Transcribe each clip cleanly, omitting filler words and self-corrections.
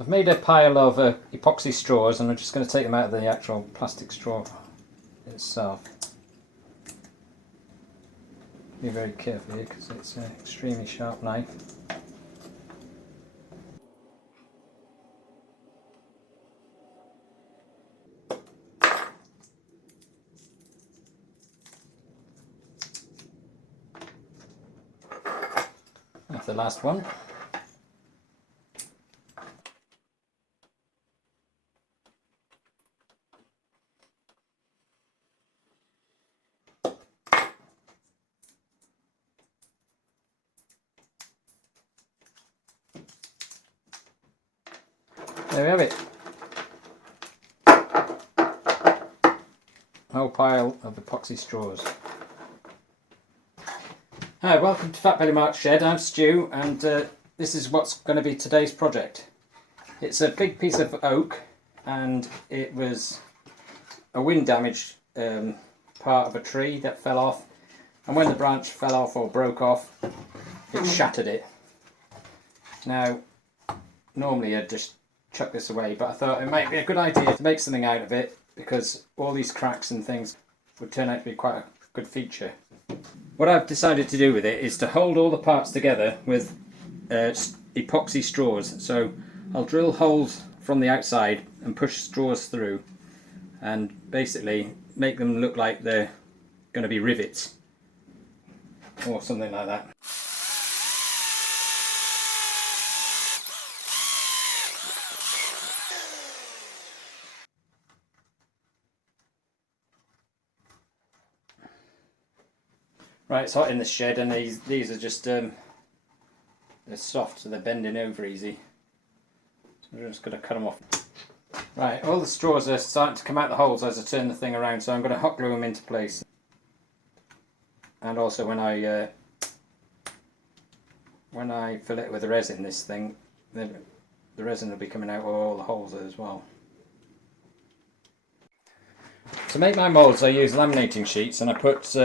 I've made a pile of epoxy straws and I'm just going to take them out of the actual plastic straw itself. Be very careful here because it's an extremely sharp knife. That's the last one. There we have it. A whole pile of epoxy straws. Hi, welcome to Fatbellymarks shed. I'm Stu, and this is what's going to be today's project. It's a big piece of oak, and it was a wind damaged part of a tree that fell off, and when the branch fell off or broke off, it shattered it. Now, normally I'd just chuck this away, but I thought it might be a good idea to make something out of it because all these cracks and things would turn out to be quite a good feature. What I've decided to do with it is to hold all the parts together with epoxy straws. So I'll drill holes from the outside and push straws through and basically make them look like they're going to be rivets or something like that. Right, it's hot in the shed, and these are just they're soft, so they're bending over easy. So I'm just going to cut them off. Right, all the straws are starting to come out the holes as I turn the thing around, so I'm going to hot glue them into place. And also when I fill it with the resin, this thing, the resin will be coming out of all the holes as well. To make my moulds, I use laminating sheets, and I put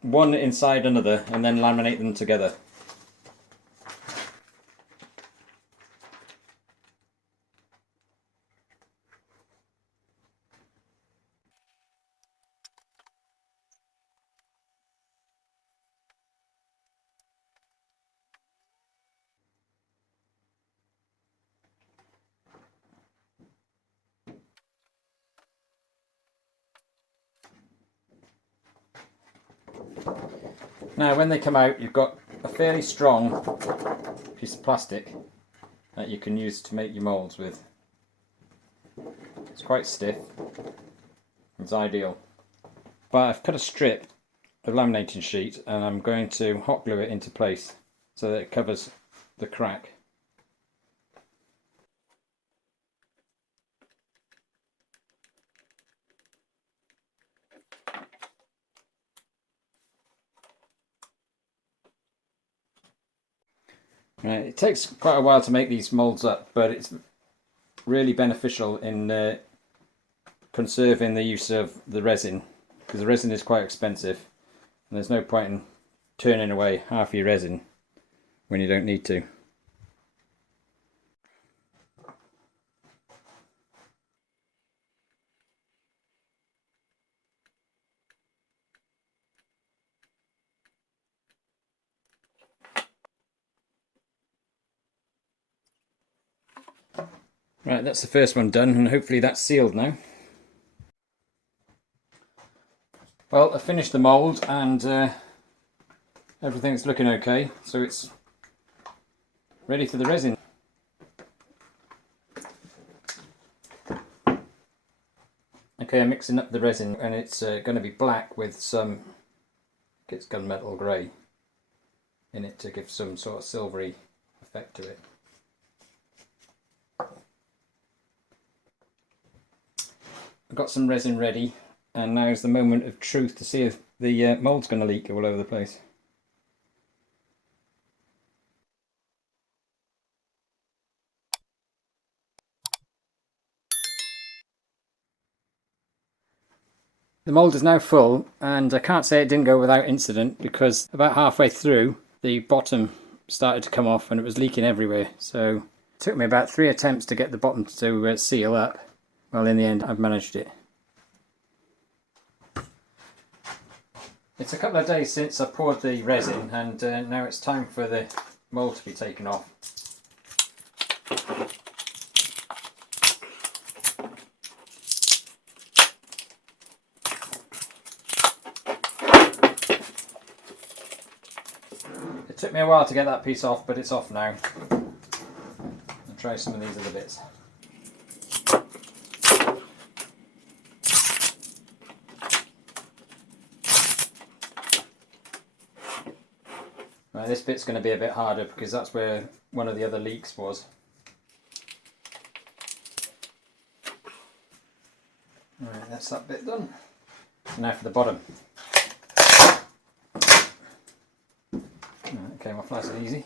one inside another and then laminate them together. Now when they come out, you've got a fairly strong piece of plastic that you can use to make your moulds with. It's quite stiff, it's ideal. But I've cut a strip of laminating sheet and I'm going to hot glue it into place so that it covers the crack. Right, it takes quite a while to make these moulds up, but it's really beneficial in conserving the use of the resin, because the resin is quite expensive and there's no point in turning away half your resin when you don't need to. Right, that's the first one done, and hopefully that's sealed now. Well, I finished the mould and everything's looking okay, so it's ready for the resin. Okay, I'm mixing up the resin, and it's going to be black with some, it's gunmetal grey in it to give some sort of silvery effect to it. I've got some resin ready, and now's the moment of truth to see if the mould's going to leak all over the place. The mould is now full, and I can't say it didn't go without incident, because about halfway through the bottom started to come off and it was leaking everywhere, so Took me about 3 attempts to get the bottom to seal up. Well, in the end I've managed it. It's a couple of days since I poured the resin, and now it's time for the mould to be taken off. It took me a while to get that piece off, but it's off now. I'll try some of these other bits. Right, this bit's going to be a bit harder because that's where one of the other leaks was. Right, that's that bit done. So now for the bottom. Right, it came off nice and easy.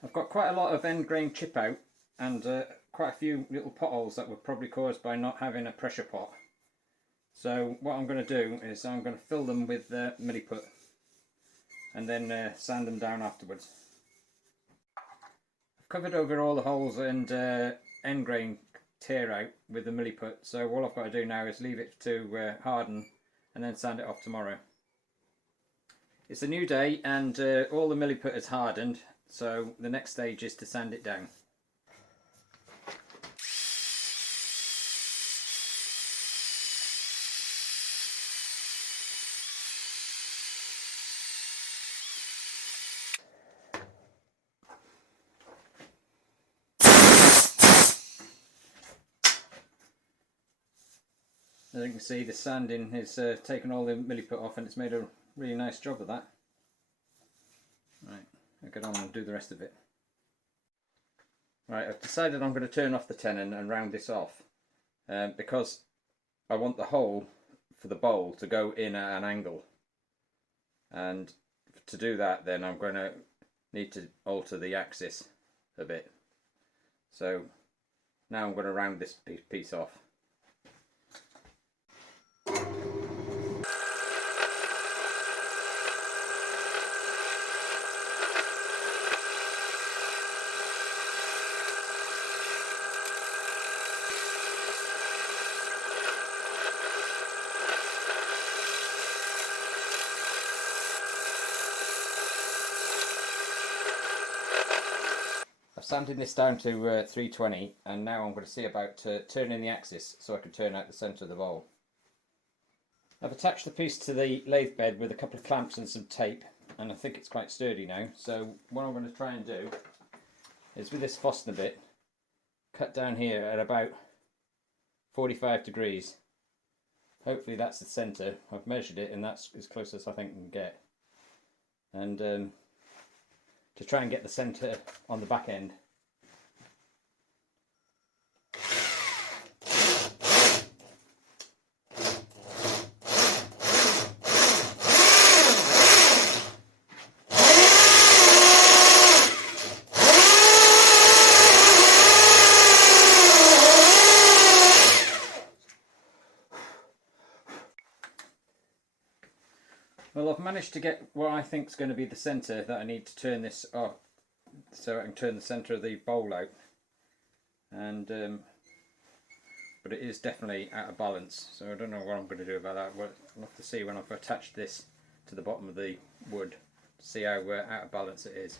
I've got quite a lot of end grain chip out and quite a few little potholes that were probably caused by not having a pressure pot. So what I'm going to do is I'm going to fill them with Milliput and then sand them down afterwards. I've covered over all the holes and end grain tear out with the Milliput, so all I've got to do now is leave it to harden and then sand it off tomorrow. It's a new day and all the Milliput is hardened. So the next stage is to sand it down. As you can see, the sanding has taken all the Milliput off and it's made a really nice job of that. Right, I'll get on and do the rest of it. Right, I've decided I'm going to turn off the tenon and round this off because I want the hole for the bowl to go in at an angle, and to do that then I'm going to need to alter the axis a bit. So now I'm going to round this piece off. I've sanded this down to 320 and now I'm going to see about turning the axis so I can turn out the centre of the bowl. I've attached the piece to the lathe bed with a couple of clamps and some tape, and I think it's quite sturdy now. So what I'm going to try and do is with this Fostner bit, cut down here at about 45 degrees. Hopefully that's the centre. I've measured it and that's as close as I think I can get. And to try and get the centre on the back end. Well, I've managed to get what I think is going to be the centre that I need to turn this off, so I can turn the centre of the bowl out. And but it is definitely out of balance, so I don't know what I'm going to do about that. Well, I'll have to see when I've attached this to the bottom of the wood to see how out of balance it is.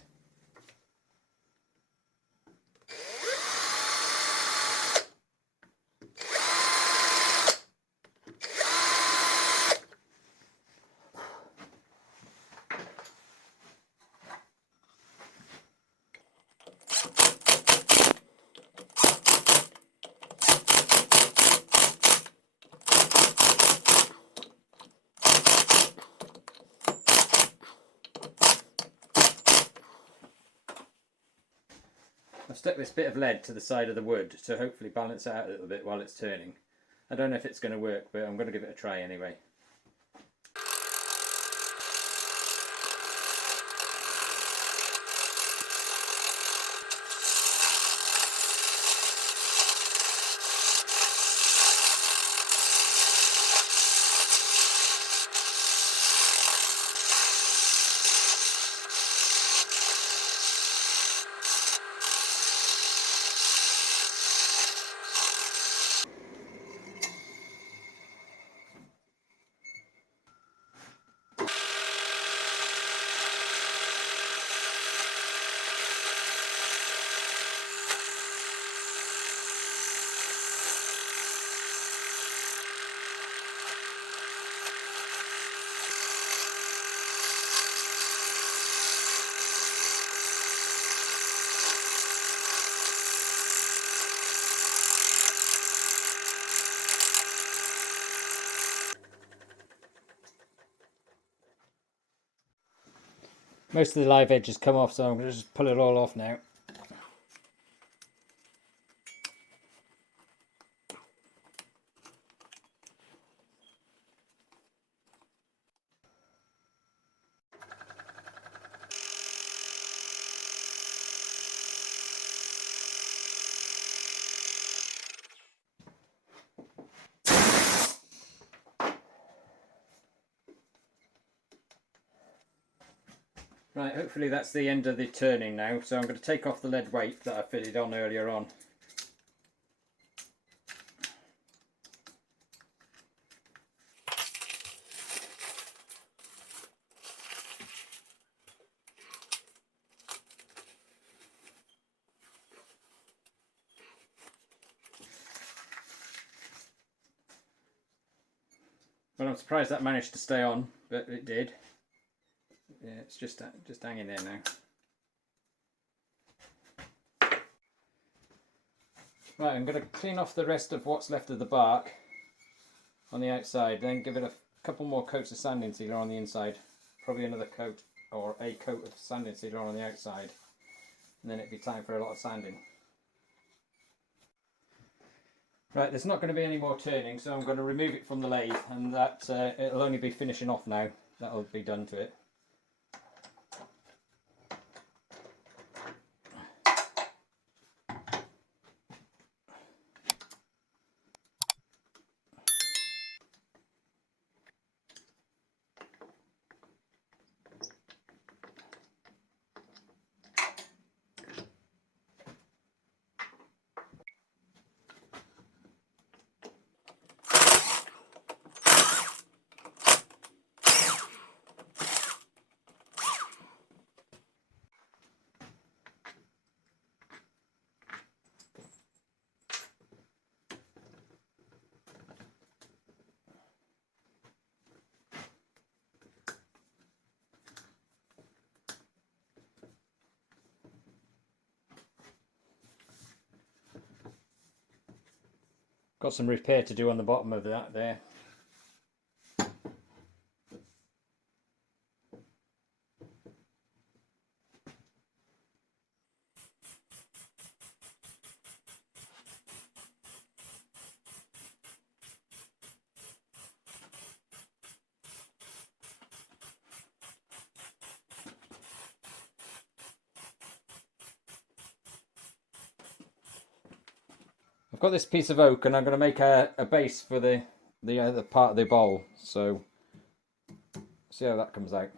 I've stuck this bit of lead to the side of the wood to hopefully balance it out a little bit while it's turning. I don't know if it's going to work, but I'm going to give it a try anyway. Most of the live edge has come off, so I'm going to just pull it all off now. Right, hopefully that's the end of the turning now, so I'm going to take off the lead weight that I fitted on earlier on. Well, I'm surprised that managed to stay on, but it did. Yeah, it's just hanging there now. Right, I'm going to clean off the rest of what's left of the bark on the outside, then give it a couple more coats of sanding sealer on the inside, probably another coat or a coat of sanding sealer on the outside, and then it'd be time for a lot of sanding. Right, there's not going to be any more turning, so I'm going to remove it from the lathe, and that it'll only be finishing off now. That'll be done to it. Got some repair to do on the bottom of that there. I've got this piece of oak and I'm going to make a base for the other part of the bowl, so see how that comes out.